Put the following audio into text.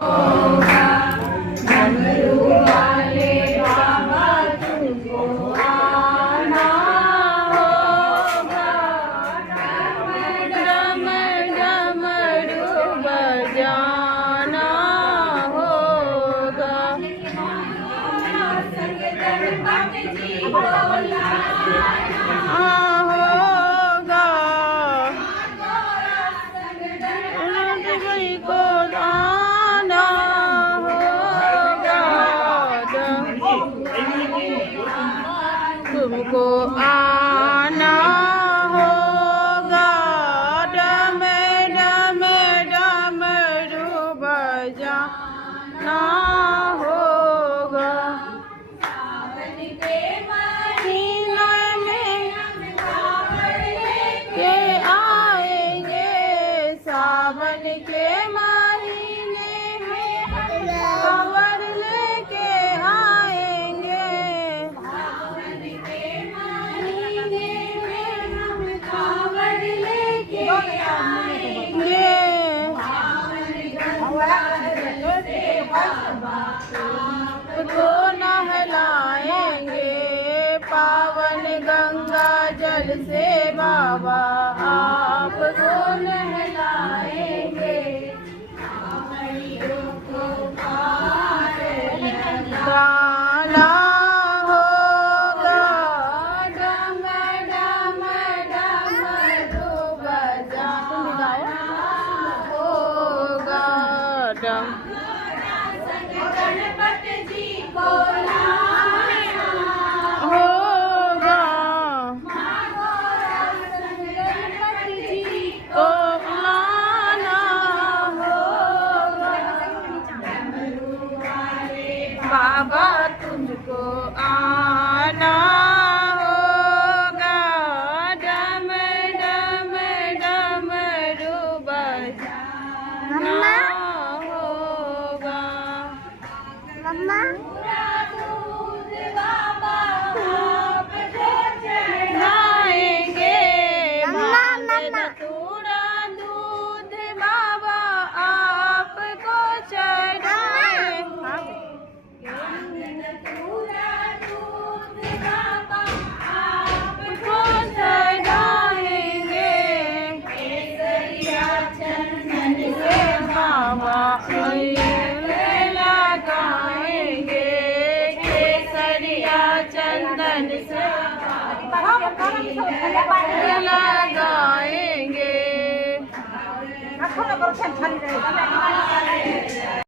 होगा डमरू वाले बाबा तुमको आना होगा। डम डम डमरू बजाना होगा। को आना होगा। तुमको आना होगा। डम डम डमरू बजाना होगा। सावन के महीने में के आएंगे। सावन के महीने में कांवर लेके आएंगे। सावन के महीने में हम कांवर लेके आएंगे। आपको नहलाएंगे पावन गंगा जल से बाबा। आपको नहलाएंगे गाना होगा। डम डम डमरू बजाना होगा। डम गणपति जी को लाना होगा। गणपति जी को लाना होगा। बाबा तुमको आना होगा। डम डम डमरू बजाना होगा। मम्मा दूध बाबा आपको चढ़ाएंगे। थोड़ा दूध बाबा आपको चढ़ाएंगे। पूरा दूध बाबा आपको चढ़ाएंगे। केसरिया चंदन से बाबा लगाएंगे। केसरिया चंदन से लगाएंगे।